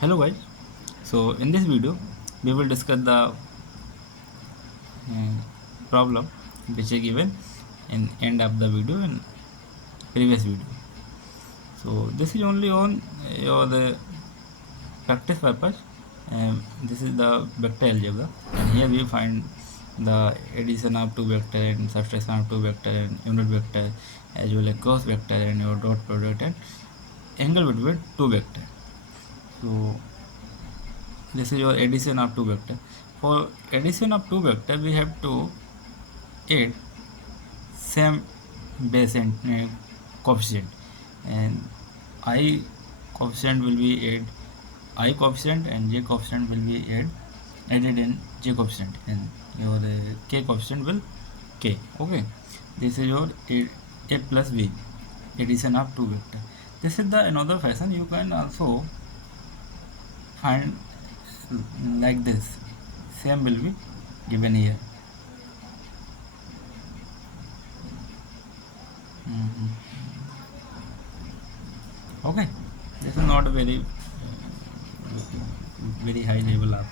Hello guys, so in this video we will discuss the problem which is given in end of the video in previous video. So this is only on your the practice purpose. This is the vector algebra, and here we find the addition of two vector and subtraction of two vector and unit vector as well as cross vector and your dot product and angle between two vector. So this is your addition of two vector. For addition of two vector we have to add same base and coefficient, and I coefficient will be add I coefficient and j coefficient will be added in j coefficient, and your k coefficient will k. Okay, this is your a plus b addition of two vector. This is the another fashion you can also find like this. Same will be given here. Okay, this is not a very high level of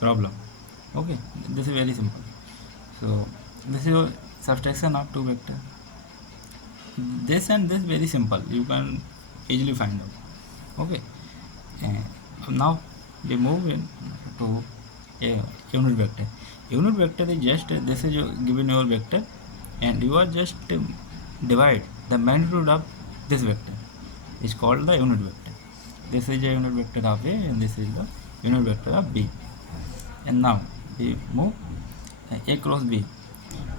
problem. Okay, this is very simple. So this is your subtraction of two vector. This and this very simple, you can easily find out. Okay, now we move in to a unit vector. Unit vector is just this is your given your vector, and you are just divide the magnitude of this vector is called the unit vector. This is a unit vector of A and this is the unit vector of B. And now we move A cross B.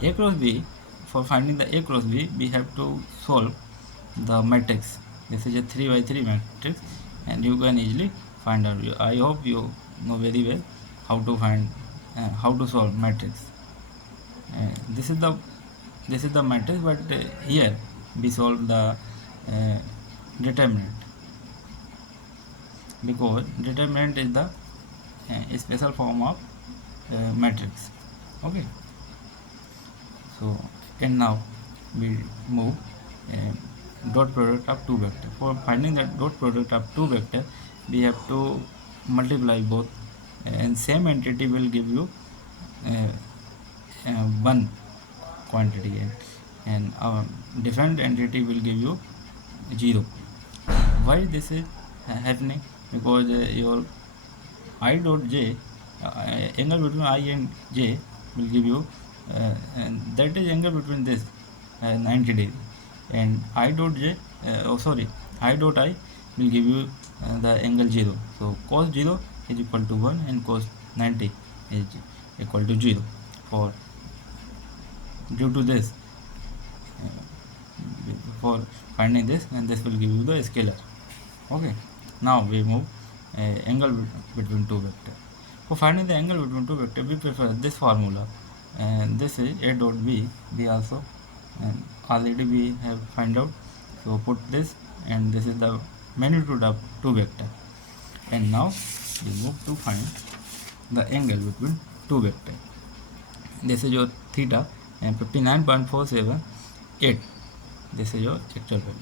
A cross B, for finding the A cross B we have to solve the matrix. This is a 3 by 3 matrix, and you can easily find out. I hope you know very well how to find how to solve matrix. This is the matrix, but here we solve the determinant, because determinant is the special form of matrix. Okay, so and now we move dot product of two vector. For finding the dot product of two vector we have to multiply both, and same entity will give you one quantity, and different entity will give you 0. Why this is happening? Because your I dot j angle between I and j will give you and that is angle between this 90 degrees, and I dot j I dot I will give you the angle 0. So cos 0 is equal to 1 and cos 90 is equal to 0. For due to this, for finding this, and this will give you the scalar. Okay, now we move angle between two vector. For finding the angle between two vector we prefer this formula, and this is a dot b. We also already we have find out, so put this, and this is the magnitude of two vector. And now we move to find the angle between two vector. This is your theta, and 59.478. This is your actual value.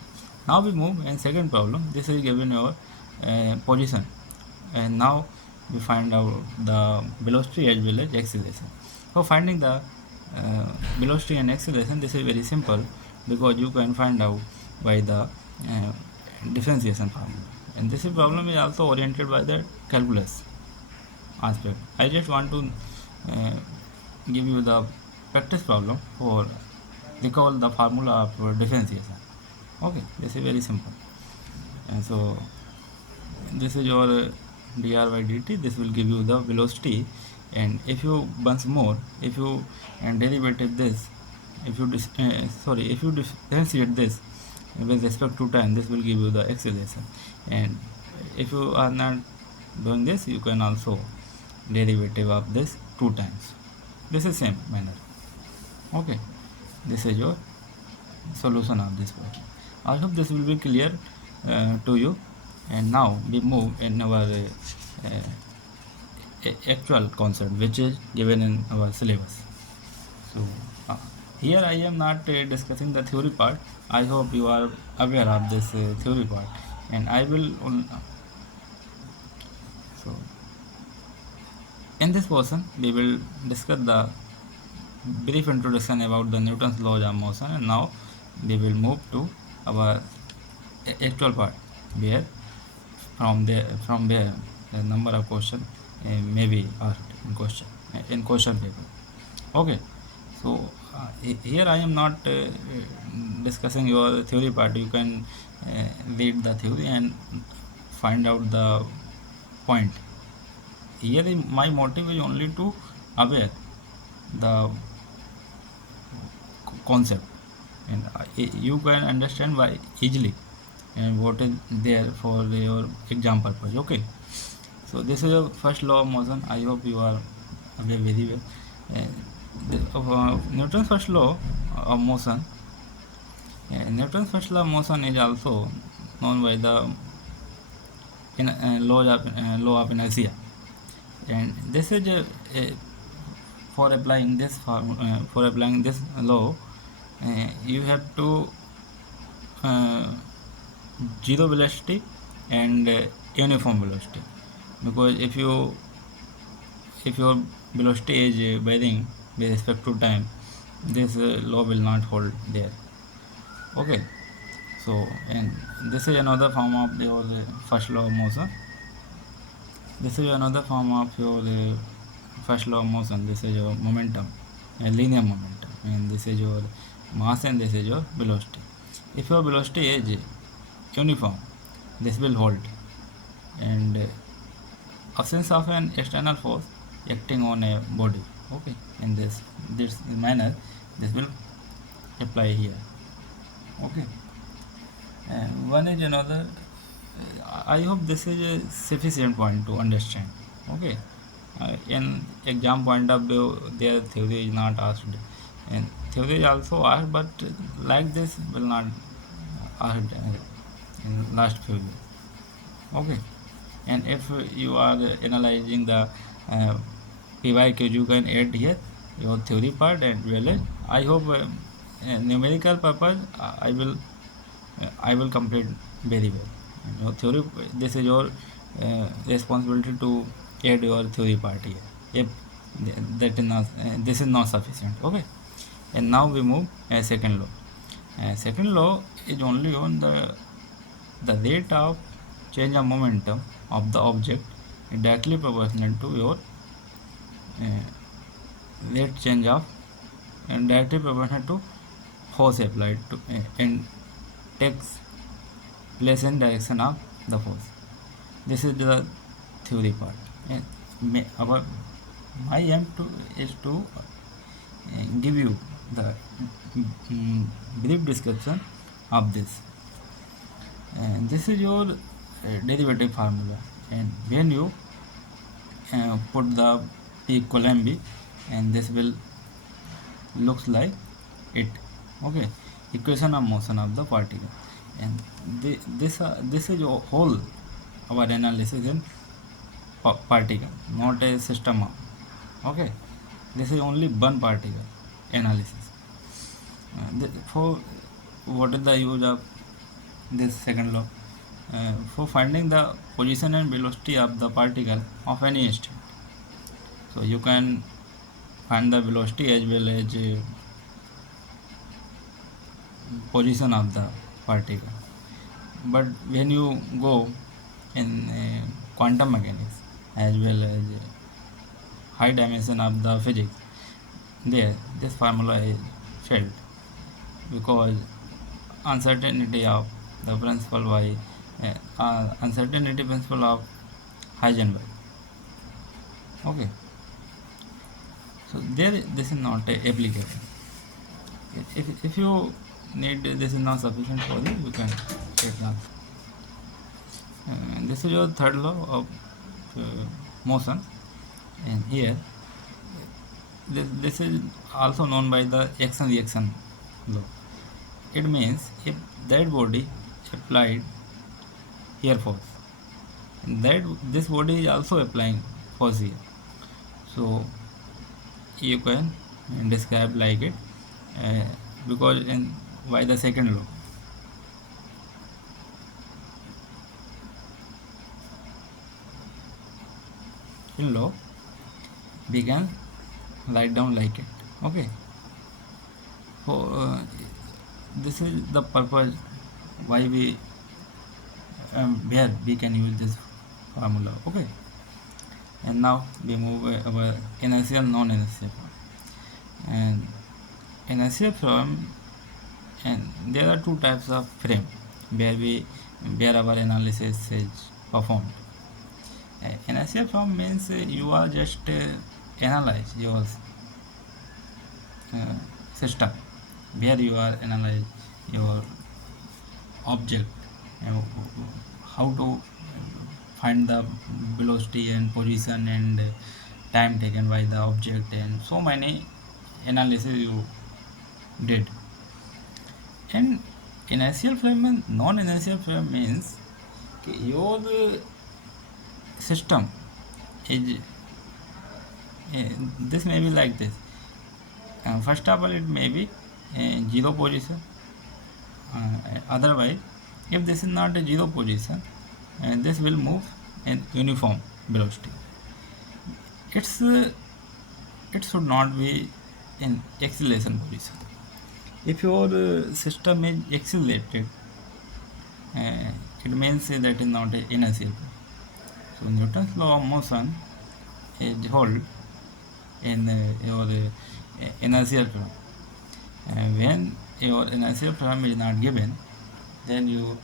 Now we move in second problem. This is given your position, and now we find out the velocity as well as acceleration. For finding the velocity and acceleration, this is very simple, because you can find out by the differentiation formula, and this problem is also oriented by the calculus aspect. I just want to give you the practice problem for recall the formula of differentiation. Okay, this is very simple. And so this is your dr by dt. This will give you the velocity, and if you once more, if you and derivative this, if you if you differentiate this with respect to time, this will give you the acceleration. And if you are not doing this, you can also derivative of this 2 times. This is same manner. Okay, this is your solution of this problem. I hope this will be clear to you. And now we move in our actual concept, which is given in our syllabus. So here I am not discussing the theory part. I hope you are aware of this theory part. and I will so in this portion we will discuss the brief introduction about the Newton's laws of motion, and now we will move to our actual part where from there a number of questions may be asked in question paper. Okay, so here I am not discussing your theory part. You can read the theory and find out the point. Here my motive is only to aware the concept, and you can understand why easily and what is there for your exam purpose. Okay, so this is your first law of motion. I hope you are aware very well. Newton's first law of motion. Newton's first law of motion is also known by the law of inertia, and this is for applying this law, you have to uh, zero velocity and uniform velocity, because if your velocity is varying with respect to time, this law will not hold there. Okay, so and this is another form of your first law of motion. This is another form of your first law of motion. This is your momentum, linear momentum, and this is your mass, and this is your velocity. If your velocity is uniform, this will hold, and absence of an external force acting on a body. Okay, in this manner, this will apply here. Okay, and one is another. I hope this is a sufficient point to understand. Okay, in exam point of view, their theory is not asked, and theory is also asked, but like this will not asked in last few years. Okay, and if you are analyzing the PYQ, you can add here your theory part and realize. I hope numerical purpose I will complete very well. Your theory, this is your responsibility to add your theory part here. If that is not this is not sufficient. Okay, and now we move second law. Second law is only on the rate of change of momentum of the object is directly proportional to your rate change of and directly proportional to force applied to and takes place in direction of the force. This is the theory part. And our my aim is to give you the brief description of this. And this is your derivative formula. And when you put the P column B, and this will looks like it. Okay, equation of motion of the particle, and this is your whole our analysis in particle, not a system of. Okay, this is only one particle analysis. For what is the use of this second law? For finding the position and velocity of the particle of any instant. So you can find the velocity as well as position of the particle. But when you go in quantum mechanics as well as high dimension of the physics, there this formula is failed, because uncertainty of the principle by uncertainty principle of Heisenberg. Okay, so there this is not applicable. If you need this is not sufficient for you, you can take that. This is your third law of motion, and here this is also known by the action reaction law. It means if that body applied here force, that this body is also applying force here, so you can describe like it, because in by the second law. in law, we can write down like it. Okay, so this is the purpose why we where we can use this formula. Okay, and now we move our inertial non-inertial form. And inertial form, and there are two types of frame where our analysis is performed. Inertial form means you are just analyze your system, where you are analyze your object, how to find the velocity and position and time taken by the object, and so many analysis you did. And inertial frame and non-inertial frame means your system is this may be like this. First of all, it may be zero position. Otherwise, if this is not a zero position, this will move in uniform velocity. It should not be in acceleration position. If your system is accelerated, it means that is not a inertial. So Newton's law of motion is held in your inertial form. When your inertial form is not given, then your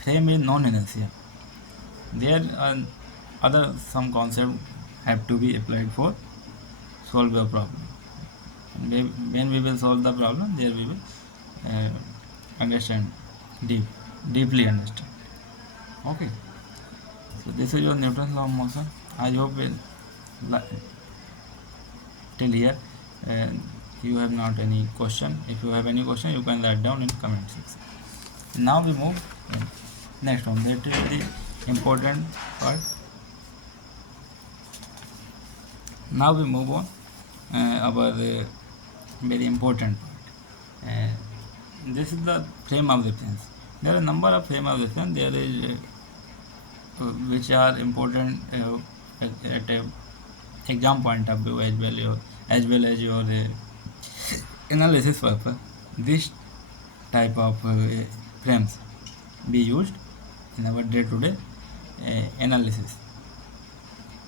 frame is non-inertial. There are other some concepts have to be applied for solve your problem. When we will solve the problem, there we will understand deeply understand. Okay, so this is your Newton's law of motion. I hope till here you have not any question. If you have any question, you can write down in comment section. Now we move next one. That is the important part. Now we move on our very important part. This is the frame of reference. There are a number of frame of reference. There is which are important at a exam point of view as well as your analysis purpose. This type of frames be used in our day-to-day analysis.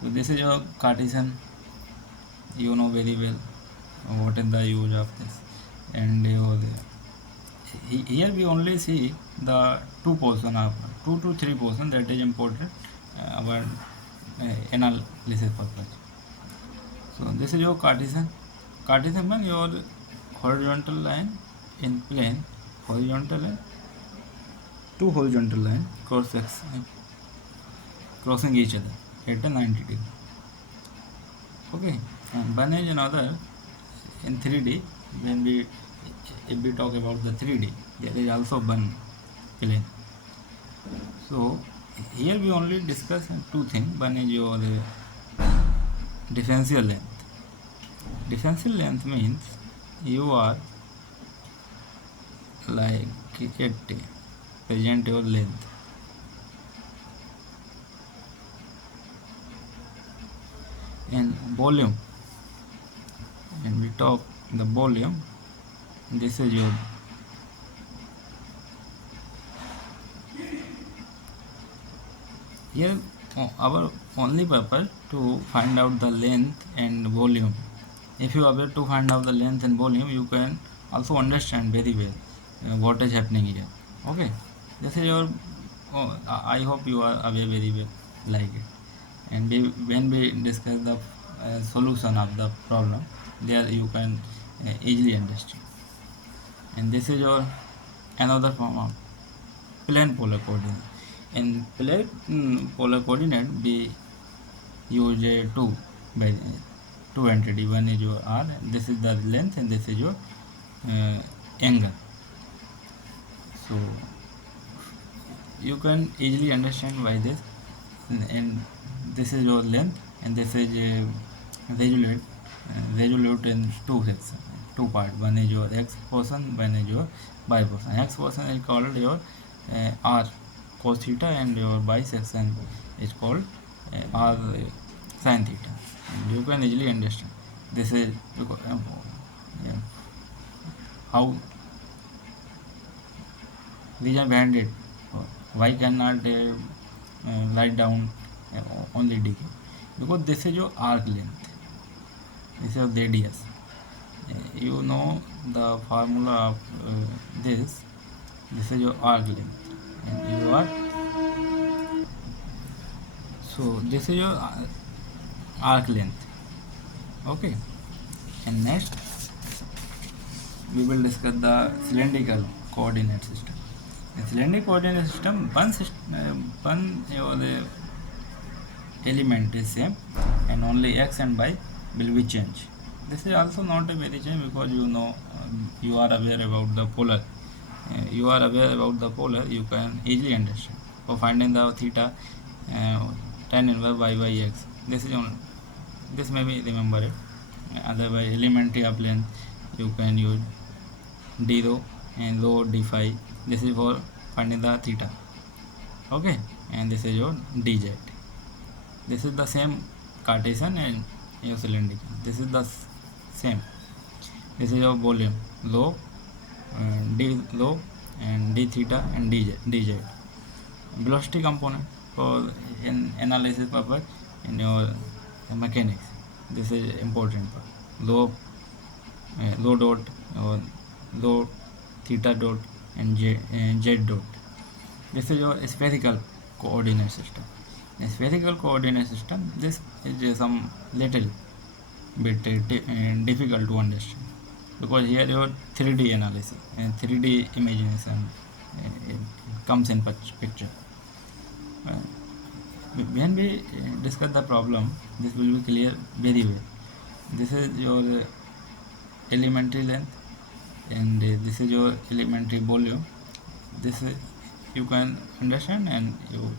So this is your Cartesian. You know very well what is the use of this, and here we only see the two portion of 2 to 3 portion that is important our analysis purpose. So this is your Cartesian. Cartesian means your horizontal line in plane, horizontal line, two horizontal line crossing each other at a 90 degree. Okay, and one is another in 3D. If we talk about the 3D, there is also one plane. So here we only discuss two things. One is your differential length. Differential length means you are like it present your length. And volume, when we talk the volume, this is your here our only purpose to find out the length and volume. If you are able to find out the length and volume, you can also understand very well what is happening here. Okay, this is your I hope you are aware very well like it. And when we discuss the solution of the problem, there you can easily understand. And this is your another form of plane polar coordinate. In plane polar coordinate, we use two entity. One is your r, this is the length, and this is your angle. So you can easily understand why this. And this is your length, and this is resolute in two parts. One is your x portion, one is your y portion. X portion is called your r cos theta, and your y section is called or sin theta. And you can easily understand this is because, yeah, how reason behind it. Why cannot write down only decay? Because this is your arc length. This is your radius. You know the formula of this. This is your arc length, and you are so this is your arc length. Okay, and next we will discuss the cylindrical coordinate system. The cylindrical coordinate system, one element is same, and only x and y will be changed. This is also not a very change because you know you are aware about the polar. You are aware about the polar. You can easily understand. For finding the theta, tan inverse y by x. This is on. This may be remember it. Otherwise, elementary of length you can use d rho and rho d phi. This is for finding the theta. Okay, and this is your dz. This is the same Cartesian and your cylindrical. This is the same. This is your volume rho, d rho, and d theta and dz. Velocity component for in analysis purpose in your mechanics. This is important part. Rho dot or rho theta dot and z dot. This is your spherical coordinate system. In spherical coordinate system, this is some little bit difficult to understand because here your 3D analysis and 3D imagination comes in picture. When we discuss the problem, this will be clear very well. This is your elementary length, and this is your elementary volume. This is, you can understand, and you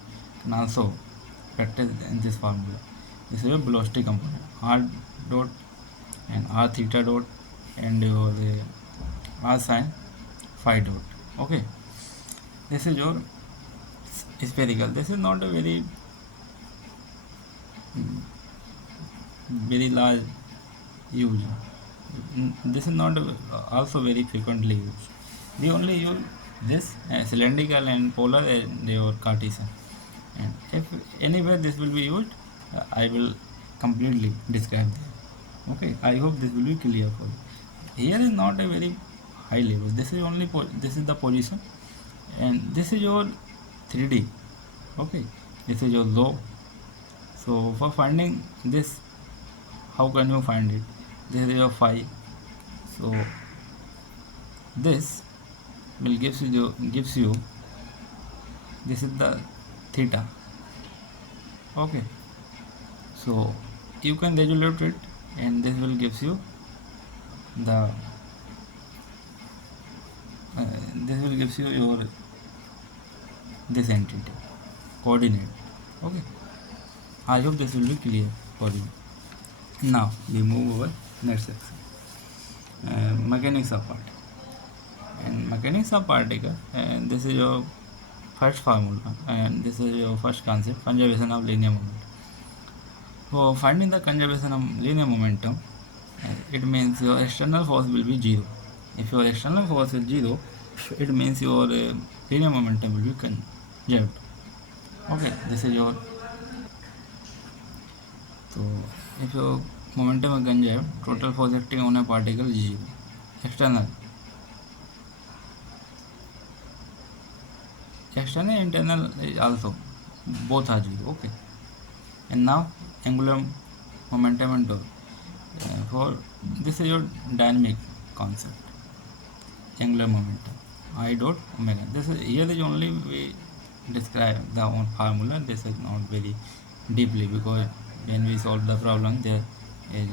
can also practice in this formula. This is your velocity component, r dot and r theta dot and your r sin phi dot. Okay, this is your spherical. This is not a very large use. This is not also very frequently used. We only use this cylindrical and polar and your Cartesian. And if anywhere this will be used, I will completely describe that. Okay, I hope this will be clear for you. Here is not a very high level. This is only this is the position, and this is your 3D. Okay, this is your low. So for finding this, how can you find it? This is your phi. So this will gives you this is the theta. Okay, so you can regulate it, and this will gives you the your this entity coordinate. Okay, I hope this will be clear for you. Now we move over next section, mechanics of particle. And mechanics of particle, and this is your first formula, and this is your first concept, conservation of linear momentum. For finding the conservation of linear momentum, it means your external force will be 0. If your external force is 0, it means your linear momentum will be conserved. Okay, this is your. So if your momentum is conserved, total force acting on a particle is 0. External and internal is also both are 0. Okay, and now angular momentum and torque. For this is your dynamic concept, angular momentum I dot omega. This is here is only we describe the own formula. This is not very deeply because when we solve the problem there is